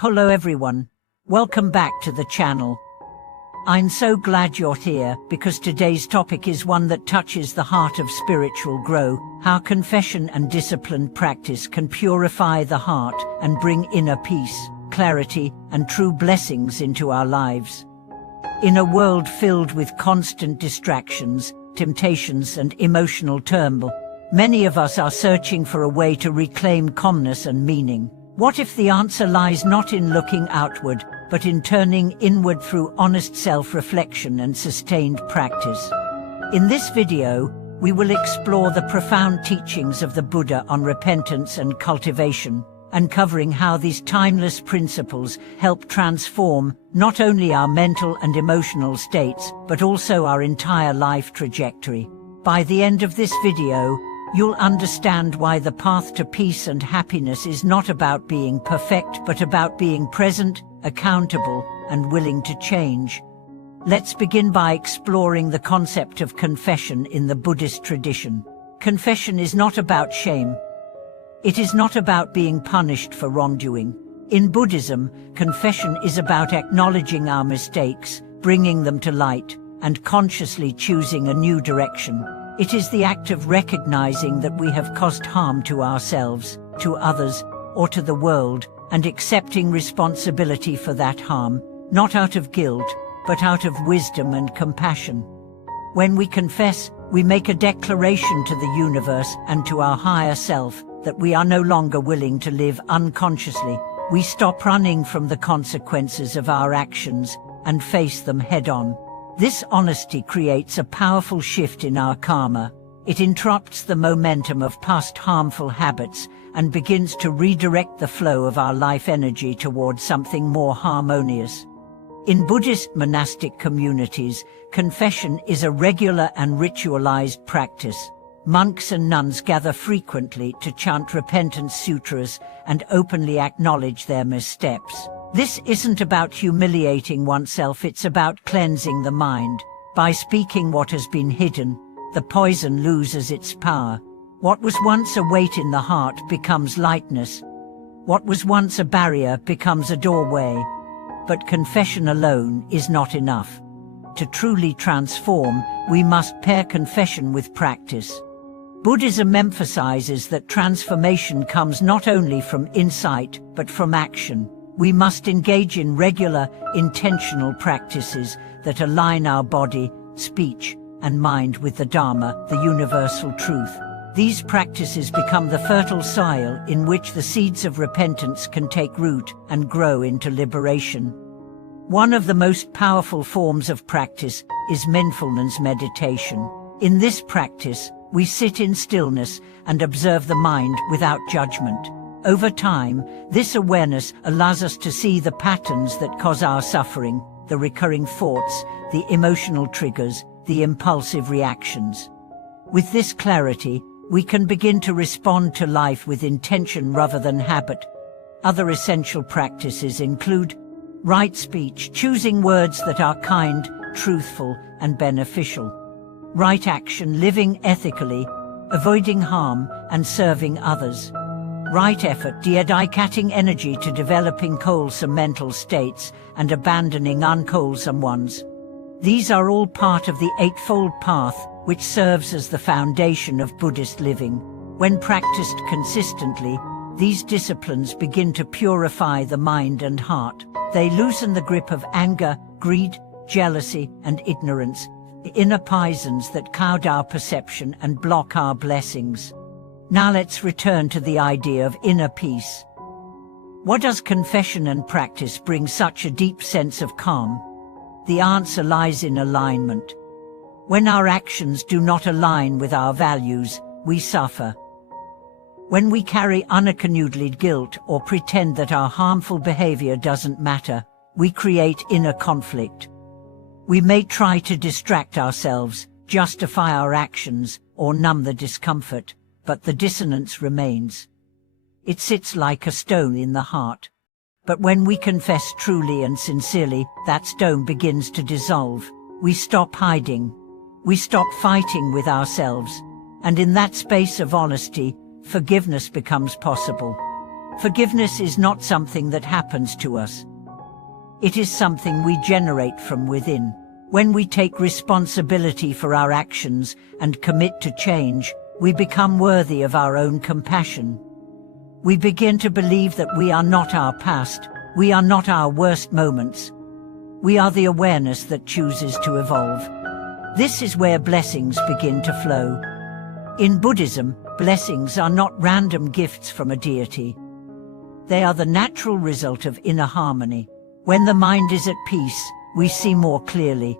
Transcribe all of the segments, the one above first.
Hello everyone, welcome back to the channel. I'm so glad you're here because today's topic is one that touches the heart of spiritual growth, how confession and disciplined practice can purify the heart and bring inner peace, clarity, and true blessings into our lives. In a world filled with constant distractions, temptations, and emotional turmoil, many of us are searching for a way to reclaim calmness and meaning. What if the answer lies not in looking outward, but in turning inward through honest self-reflection and sustained practice? In this video, we will explore the profound teachings of the Buddha on repentance and cultivation, uncovering how these timeless principles help transform not only our mental and emotional states, but also our entire life trajectory. By the end of this video, you'll understand why the path to peace and happiness is not about being perfect, but about being present, accountable, and willing to change. Let's begin by exploring the concept of confession in the Buddhist tradition. Confession is not about shame. It is not about being punished for wrongdoing. In Buddhism, confession is about acknowledging our mistakes, bringing them to light, and consciously choosing a new direction. It is the act of recognizing that we have caused harm to ourselves, to others, or to the world, and accepting responsibility for that harm, not out of guilt, but out of wisdom and compassion. When we confess, we make a declaration to the universe and to our higher self that we are no longer willing to live unconsciously. We stop running from the consequences of our actions and face them head-on. This honesty creates a powerful shift in our karma. It interrupts the momentum of past harmful habits and begins to redirect the flow of our life energy towards something more harmonious. In Buddhist monastic communities, confession is a regular and ritualized practice. Monks and nuns gather frequently to chant repentance sutras and openly acknowledge their missteps. This isn't about humiliating oneself, it's about cleansing the mind. By speaking what has been hidden, the poison loses its power. What was once a weight in the heart becomes lightness. What was once a barrier becomes a doorway. But confession alone is not enough. To truly transform, we must pair confession with practice. Buddhism emphasizes that transformation comes not only from insight, but from action. We must engage in regular, intentional practices that align our body, speech, and mind with the Dharma, the universal truth. These practices become the fertile soil in which the seeds of repentance can take root and grow into liberation. One of the most powerful forms of practice is mindfulness meditation. In this practice, we sit in stillness and observe the mind without judgment. Over time, this awareness allows us to see the patterns that cause our suffering, the recurring thoughts, the emotional triggers, the impulsive reactions. With this clarity, we can begin to respond to life with intention rather than habit. Other essential practices include right speech, choosing words that are kind, truthful, and beneficial. Right action, living ethically, avoiding harm, and serving others. Right effort, dedicating energy to developing wholesome mental states and abandoning unwholesome ones. These are all part of the Eightfold Path, which serves as the foundation of Buddhist living. When practiced consistently, these disciplines begin to purify the mind and heart. They loosen the grip of anger, greed, jealousy, and ignorance, the inner poisons that cloud our perception and block our blessings. Now let's return to the idea of inner peace. What does confession and practice bring such a deep sense of calm? The answer lies in alignment. When our actions do not align with our values, we suffer. When we carry unaccumulated guilt or pretend that our harmful behavior doesn't matter, we create inner conflict. We may try to distract ourselves, justify our actions, or numb the discomfort, but the dissonance remains. It sits like a stone in the heart. But when we confess truly and sincerely, that stone begins to dissolve. We stop hiding. We stop fighting with ourselves. And in that space of honesty, forgiveness becomes possible. Forgiveness is not something that happens to us. It is something we generate from within. When we take responsibility for our actions and commit to change, we become worthy of our own compassion. We begin to believe that we are not our past, we are not our worst moments. We are the awareness that chooses to evolve. This is where blessings begin to flow. In Buddhism, blessings are not random gifts from a deity. They are the natural result of inner harmony. When the mind is at peace, we see more clearly.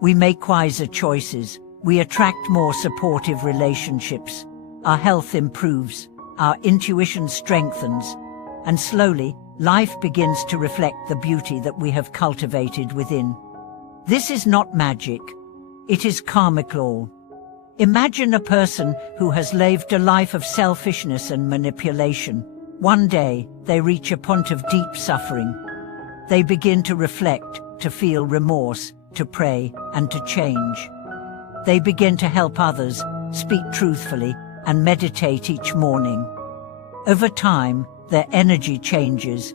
We make wiser choices. We attract more supportive relationships. Our health improves. Our intuition strengthens. And slowly, life begins to reflect the beauty that we have cultivated within. This is not magic. It is karmic law. Imagine a person who has lived a life of selfishness and manipulation. One day, they reach a point of deep suffering. They begin to reflect, to feel remorse, to pray, and to change. They begin to help others, speak truthfully, and meditate each morning. Over time, their energy changes.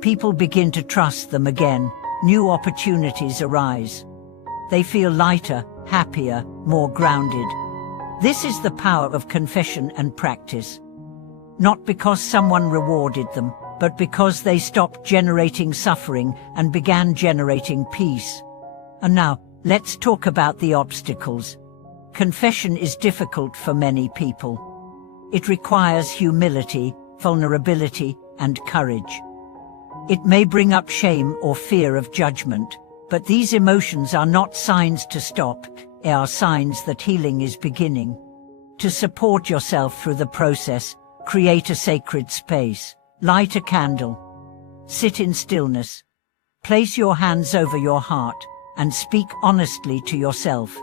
People begin to trust them again. New opportunities arise. They feel lighter, happier, more grounded. This is the power of confession and practice. Not because someone rewarded them, but because they stopped generating suffering and began generating peace. And now, let's talk about the obstacles. Confession is difficult for many people. It requires humility, vulnerability, and courage. It may bring up shame or fear of judgment, but these emotions are not signs to stop, they are signs that healing is beginning. To support yourself through the process, create a sacred space, light a candle, sit in stillness, place your hands over your heart, and speak honestly to yourself,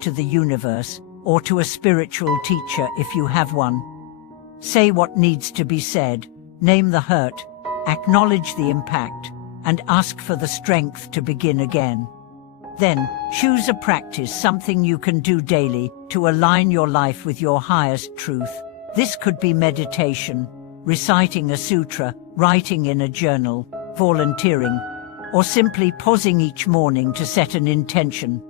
to the universe, or to a spiritual teacher if you have one. Say what needs to be said, name the hurt, acknowledge the impact, and ask for the strength to begin again. Then, choose a practice, something you can do daily, to align your life with your highest truth. This could be meditation, reciting a sutra, writing in a journal, volunteering, or simply pausing each morning to set an intention.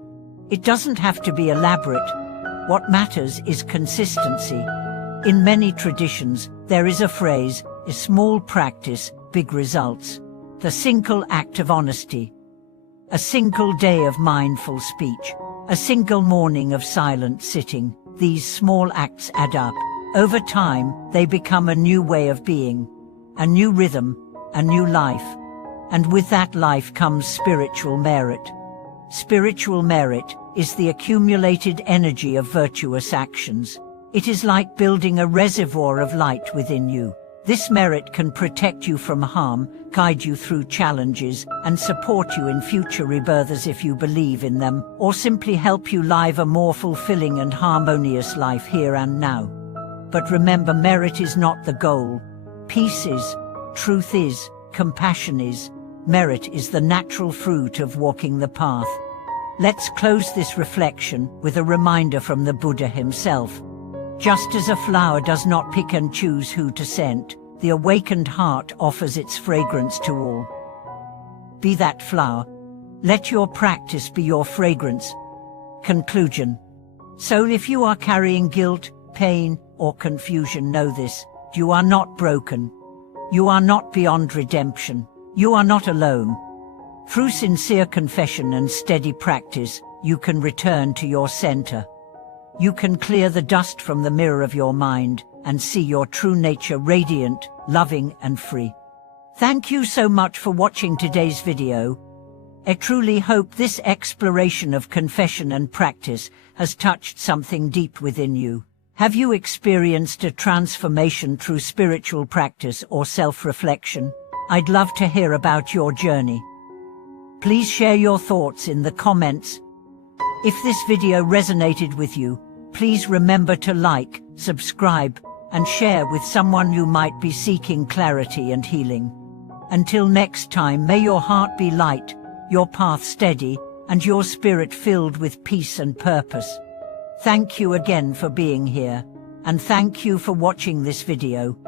It doesn't have to be elaborate. What matters is consistency. In many traditions, there is a phrase, a small practice, big results. The single act of honesty. A single day of mindful speech. A single morning of silent sitting. These small acts add up. Over time, they become a new way of being. A new rhythm, a new life. And with that life comes spiritual merit. Spiritual merit is the accumulated energy of virtuous actions. It is like building a reservoir of light within you. This merit can protect you from harm, guide you through challenges, and support you in future rebirths if you believe in them, or simply help you live a more fulfilling and harmonious life here and now. But remember, merit is not the goal. Peace is, truth is, compassion is. Merit is the natural fruit of walking the path. Let's close this reflection with a reminder from the Buddha himself. Just as a flower does not pick and choose who to scent, the awakened heart offers its fragrance to all. Be that flower. Let your practice be your fragrance. Conclusion. So if you are carrying guilt, pain, or confusion, know this: you are not broken. You are not beyond redemption. You are not alone. Through sincere confession and steady practice, you can return to your center. You can clear the dust from the mirror of your mind and see your true nature radiant, loving, and free. Thank you so much for watching today's video. I truly hope this exploration of confession and practice has touched something deep within you. Have you experienced a transformation through spiritual practice or self-reflection? I'd love to hear about your journey. Please share your thoughts in the comments. If this video resonated with you, please remember to like, subscribe, and share with someone who might be seeking clarity and healing. Until next time, may your heart be light, your path steady, and your spirit filled with peace and purpose. Thank you again for being here, and thank you for watching this video.